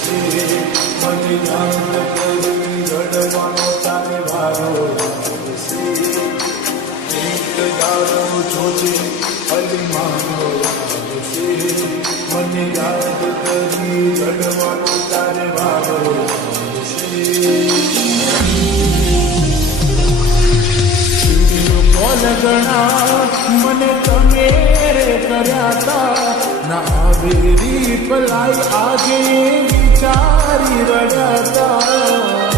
મને યાદ કરી રડવાનો તારે વારો આવશે. ઇંતજારો જોજે અલીમાનો આવશે. મને યાદ કરી રડવાનો તારે વારો આવશે. કોલ ગણા મને તમે કર્યા તા ના આવેરી પલાઈ આજે વિચારી રડતા.